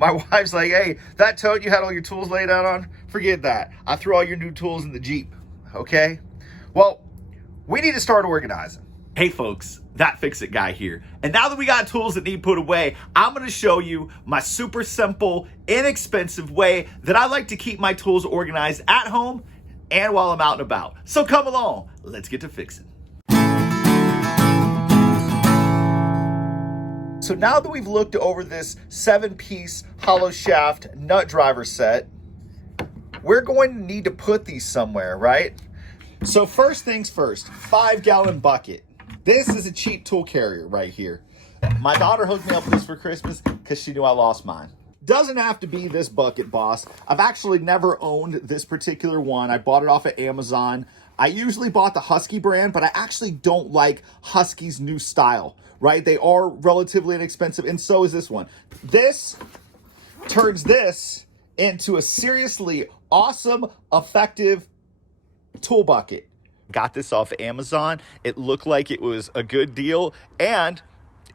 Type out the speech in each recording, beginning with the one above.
My wife's like, hey, that tote you had all your tools laid out on, forget that. I threw all your new tools in the Jeep, okay? Well, we need to start organizing. Hey folks, That Fix-It guy here. And now that we got tools that need put away, I'm gonna show you my super simple, inexpensive way that I like to keep my tools organized at home and while I'm out and about. So come along, let's get to fixing. So now that we've looked over this 7-piece hollow shaft nut driver set, we're going to need to put these somewhere, right? So first things first, 5-gallon bucket. This is a cheap tool carrier right here. My daughter hooked me up with this for Christmas because she knew I lost mine. Doesn't have to be this bucket, boss. I've actually never owned this particular one. I bought it off of Amazon. I usually bought the Husky brand, but I actually don't like Husky's new style, right? They are relatively inexpensive, and so is this one. This turns this into a seriously awesome, effective tool bucket. Got this off Amazon. It looked like it was a good deal, and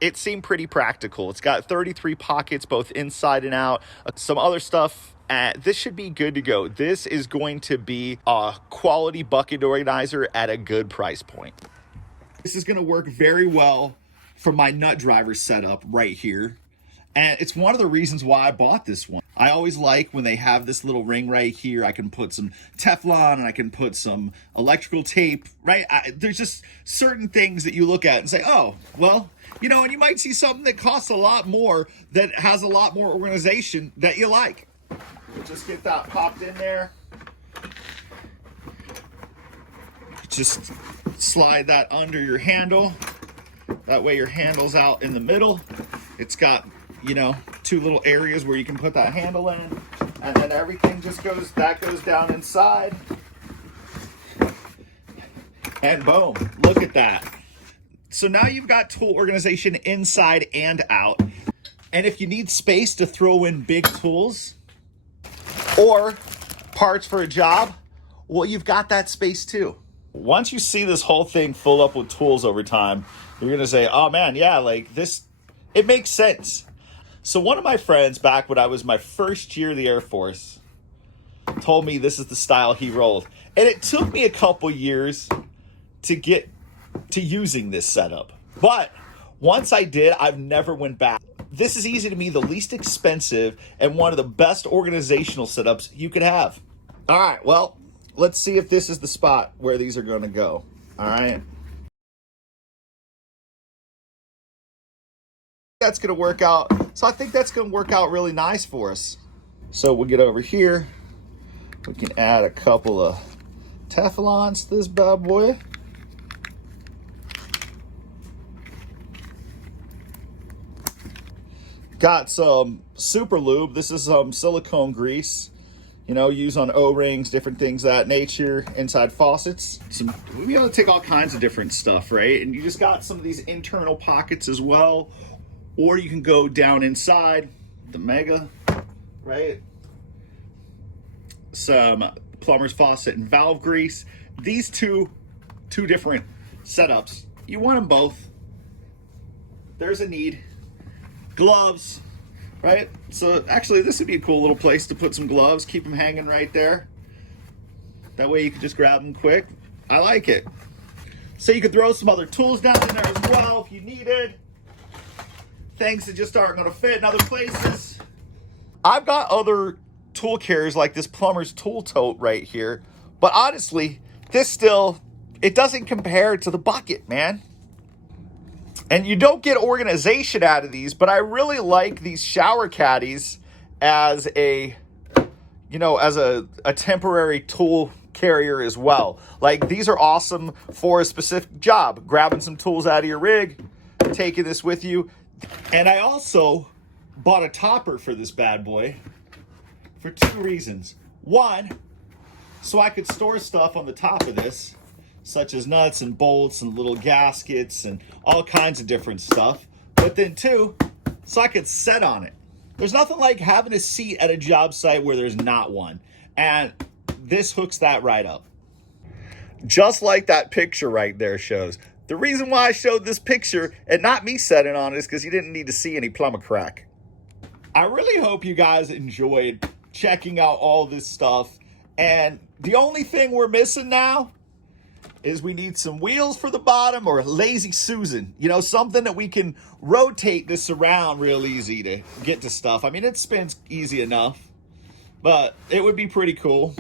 it seemed pretty practical. It's got 33 pockets, both inside and out. Some other stuff. This should be good to go. This is going to be a quality bucket organizer at a good price point. This is going to work very well for my nut driver setup right here. And it's one of the reasons why I bought this one. I always like when they have this little ring right here. I can put some Teflon and I can put some electrical tape, right? There's just certain things that you look at and say, oh, well, you know, and you might see something that costs a lot more, that has a lot more organization that you like. Just get that popped in there. Just slide that under your handle. That way your handle's out in the middle. It's got, you know, 2 little areas where you can put that handle in, and then everything just goes down inside, and boom, look at that. So now you've got tool organization inside and out. And if you need space to throw in big tools or parts for a job, well, you've got that space too. Once you see this whole thing full up with tools over time, you're gonna say, oh man, yeah, like this, it makes sense. So one of my friends, back when I was my first year of the Air Force, told me this is the style he rolled. And it took me a couple years to get to using this setup. But once I did, I've never went back. This is easy to me, the least expensive and one of the best organizational setups you could have. All right, well, let's see if this is the spot where these are gonna go. All right. That's gonna work out. So I think that's gonna work out really nice for us. So we'll get over here. We can add a couple of Teflons to this bad boy. Got some super lube. This is some silicone grease, you know, used on O-rings, different things of that nature, inside faucets. We'll be able to take all kinds of different stuff, right? And you just got some of these internal pockets as well. Or you can go down inside the Mega, right? Some plumber's faucet and valve grease. These two different setups. You want them both. There's a need. Gloves, right? So actually this would be a cool little place to put some gloves. Keep them hanging right there. That way you can just grab them quick. I like it. So you could throw some other tools down in there as well if you needed. Things that just aren't going to fit in other places. I've got other tool carriers like this plumber's tool tote right here. But honestly, this still, it doesn't compare to the bucket, man. And you don't get organization out of these, but I really like these shower caddies as a, you know, as a temporary tool carrier as well. Like these are awesome for a specific job. Grabbing some tools out of your rig, taking this with you. And I also bought a topper for this bad boy for 2 reasons. One, so I could store stuff on the top of this, such as nuts and bolts and little gaskets and all kinds of different stuff. But then 2, so I could set on it. There's nothing like having a seat at a job site where there's not one. And this hooks that right up. Just like that picture right there shows. The reason why I showed this picture and not me setting on it is because you didn't need to see any plumber crack. I really hope you guys enjoyed checking out all this stuff. And the only thing we're missing now is we need some wheels for the bottom or a Lazy Susan. You know, something that we can rotate this around real easy to get to stuff. I mean, it spins easy enough, but it would be pretty cool.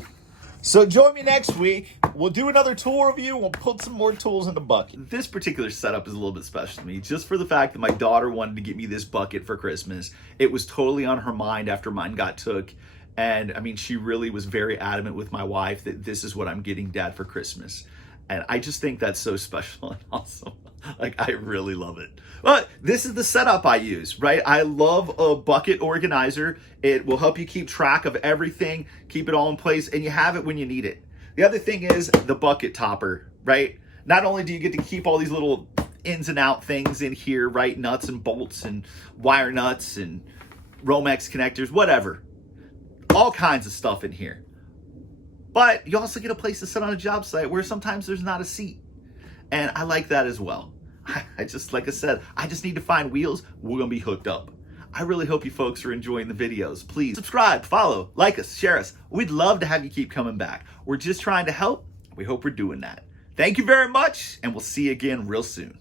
So join me next week. We'll do another tool review. We'll put some more tools in the bucket. This particular setup is a little bit special to me, just for the fact that my daughter wanted to get me this bucket for Christmas. It was totally on her mind after mine got took. And I mean, she really was very adamant with my wife that this is what I'm getting Dad for Christmas. And I just think that's so special and awesome. Like, I really love it. But this is the setup I use, right? I love a bucket organizer. It will help you keep track of everything, keep it all in place, and you have it when you need it. The other thing is the bucket topper, right? Not only do you get to keep all these little ins and out things in here, right? Nuts and bolts and wire nuts and Romex connectors, whatever. All kinds of stuff in here. But you also get a place to sit on a job site where sometimes there's not a seat. And I like that as well. I just, like I said, I just need to find wheels. We're going to be hooked up. I really hope you folks are enjoying the videos. Please subscribe, follow, like us, share us. We'd love to have you keep coming back. We're just trying to help. We hope we're doing that. Thank you very much, and we'll see you again real soon.